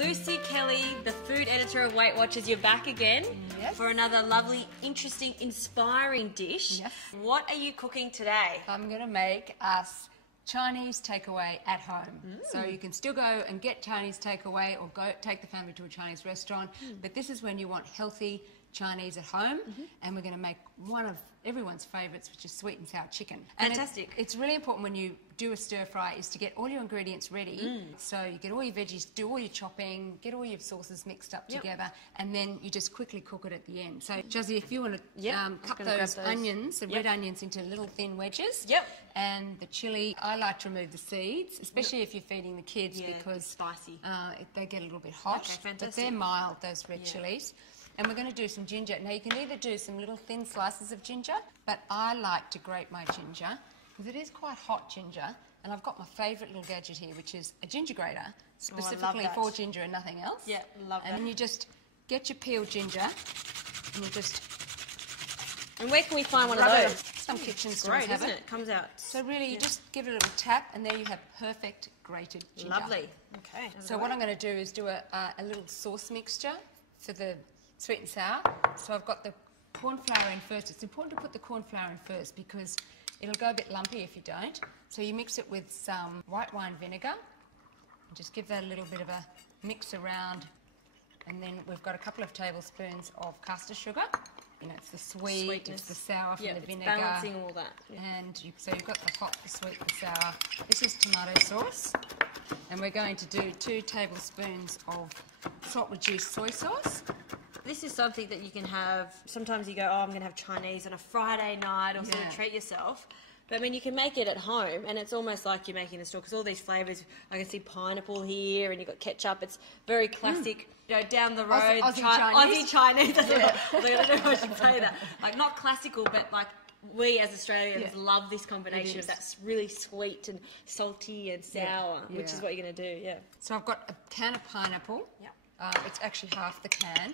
Lucy Kelly, the food editor of Weight Watchers, you're back again for another lovely, interesting, inspiring dish. Yes. What are you cooking today? I'm going to make us Chinese takeaway at home. So you can still go and get Chinese takeaway or go take the family to a Chinese restaurant, but this is when you want healthy Chinese at home, and we're going to make one of everyone's favourites, which is sweet and sour chicken. And Fantastic. It's really important when you do a stir fry is to get all your ingredients ready. So you get all your veggies, do all your chopping, get all your sauces mixed up together, and then you just quickly cook it at the end. So Jazzy, if you want to cut those onions, the red onions, into little thin wedges. And the chilli, I like to remove the seeds, especially if you're feeding the kids because it's spicy. They get a little bit hot. Okay, fantastic. But they're mild, those red chilies. And we're going to do some ginger. Now, you can either do some little thin slices of ginger, but I like to grate my ginger because it is quite hot ginger. And I've got my favourite little gadget here, which is a ginger grater, specifically for ginger and nothing else. Yeah, love that. And then you just get your peeled ginger and you just... And where can we find one of those? Some kitchen stores Great, have isn't it? It comes out. So really, you just give it a little tap, and there you have perfect grated ginger. Lovely. Okay. So what I'm going to do is do a little sauce mixture for the sweet and sour. So I've got the corn flour in first. It's important to put the corn flour in first because it'll go a bit lumpy if you don't. So you mix it with some white wine vinegar and just give that a little bit of a mix around. And then we've got a couple of tablespoons of caster sugar. You know, it's the sweet, it's the sour from the vinegar. Balancing all that. And so you've got the hot, the sweet, the sour. This is tomato sauce. And we're going to do 2 tablespoons of salt-reduced soy sauce. This is something that you can have. Sometimes you go, oh, I'm going to have Chinese on a Friday night or sort of treat yourself. But I mean, you can make it at home, and it's almost like you're making the store because all these flavours. I can see pineapple here, and you've got ketchup. It's very classic. You know, down the road, Aussie Chinese. I don't know if I should say that. Like not classical, but like we as Australians love this combination of that really sweet and salty and sour, which is what you're going to do. Yeah. So I've got a can of pineapple. It's actually half the can,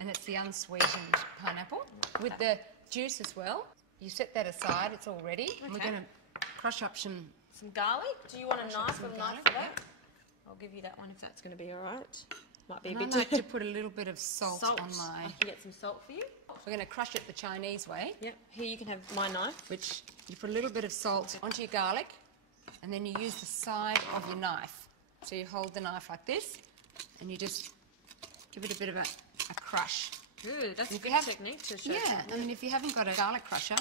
and it's the unsweetened pineapple with the juice as well. You set that aside; it's all ready. And we're going to crush up some garlic. Do you want a knife or knife for that? I'll give you that one if that's going to be all right. Might be a bit. I like to put a little bit of salt on my. I can get some salt for you. We're going to crush it the Chinese way. Yep. Here you can have my knife. Which you put a little bit of salt onto your garlic, and then you use the side of your knife. So you hold the knife like this, and you just give it a bit of a crush. Good, that's a good technique to show. Yeah, I mean, if you haven't got a garlic crusher,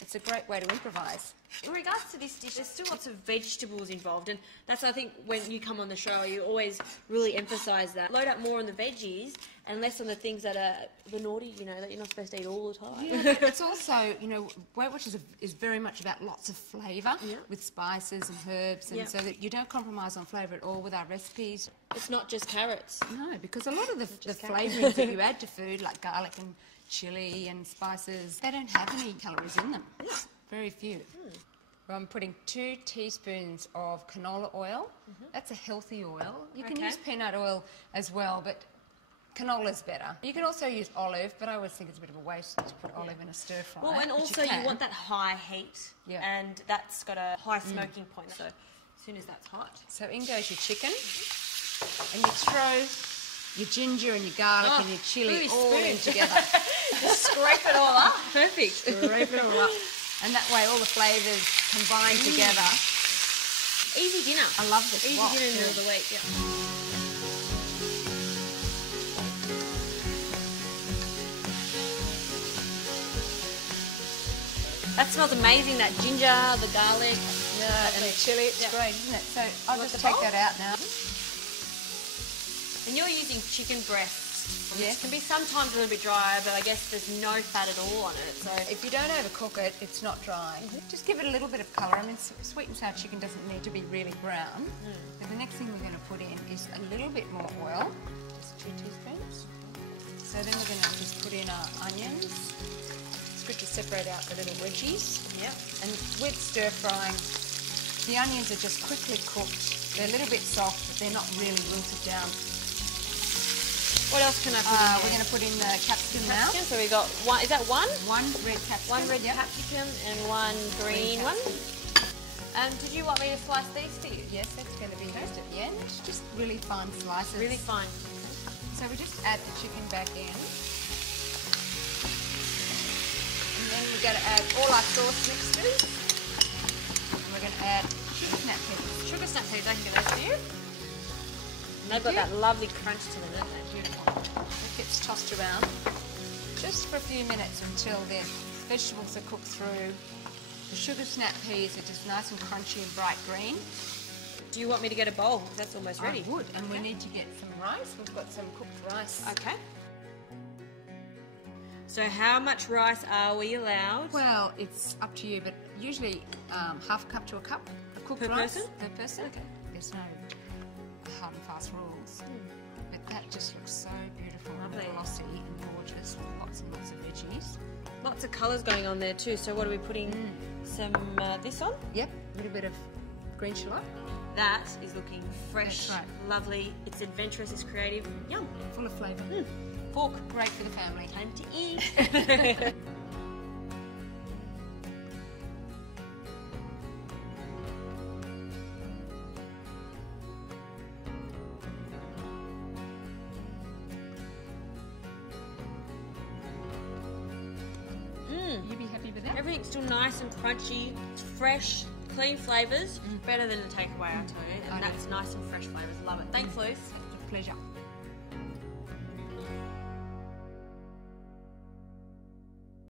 it's a great way to improvise. In regards to this dish, there's still lots of vegetables involved, and that's, I think, when you come on the show, you always really emphasise that. Load up more on the veggies and less on the things that are the naughty, you know, that you're not supposed to eat all the time. Yeah, it's also, you know, Weight Watchers is very much about lots of flavour with spices and herbs, and so that you don't compromise on flavour at all with our recipes. It's not just carrots. No, because a lot of the flavourings that you add to food, like garlic and chilli and spices, they don't have any calories in them. Very few. I'm putting 2 teaspoons of canola oil. That's a healthy oil. You can use peanut oil as well, but canola's better. You can also use olive, but I always think it's a bit of a waste to put olive in a stir fry. Well, and also you want that high heat, and that's got a high smoking point. So as soon as that's hot. So in goes your chicken, and you throw your ginger and your garlic and your chilli all in together. Just scrape it all up. Perfect. Scrape it all up. And that way all the flavours combine together. Easy dinner. I love this. Easy dinner in the middle of the week, That smells amazing, that ginger, the garlic. And the chilli, it's great, isn't it? So I'll just take that out now. And you're using chicken breast. It can be sometimes a little bit drier, but I guess there's no fat at all on it. So if you don't overcook it, it's not dry. Just give it a little bit of colour. I mean, sweet and sour chicken doesn't need to be really brown. But the next thing we're going to put in is a little bit more oil, just 2 teaspoons. So then we're going to just put in our onions. It's good to separate out the little wedgies. And with stir frying, the onions are just quickly cooked. They're a little bit soft, but they're not really wilted down. What else can I put in? We're going to put in the capsicum now. So we've got one, is that one? 1 red capsicum. 1 red capsicum and 1 green one. Did you want me to slice these for you? Yes, that's going to be used at the end. Just really fine slices. Really fine. So we just add the chicken back in. And then we're going to add all our sauce mixtures. And we're going to add sugar snap peas. Sugar snap peas, I can get those for you. And they've got that lovely crunch to them, don't they? Beautiful. It gets tossed around just for a few minutes until the vegetables are cooked through. The sugar snap peas are just nice and crunchy and bright green. Do you want me to get a bowl? That's almost ready. I would, and we need to get some rice. We've got some cooked rice. Okay. So how much rice are we allowed? Well, it's up to you, but usually half a cup to a cup of cooked Per rice. person? Per person. Okay. There's no hard and fast rules. But that just looks so beautiful Lovely. and glossy and gorgeous with lots and lots of veggies. Lots of colours going on there too. So what are we putting some this on? Yep, a little bit of green shallot. That is looking fresh, That's right. lovely. It's adventurous, it's creative. Yum. Full of flavour. Fork. Great for the family. Time to eat. You be happy with that? Everything's still nice and crunchy. It's fresh, clean flavours. Better than a takeaway, I tell you. And that's nice and fresh flavours. Love it. Thanks, Luce. It's a pleasure.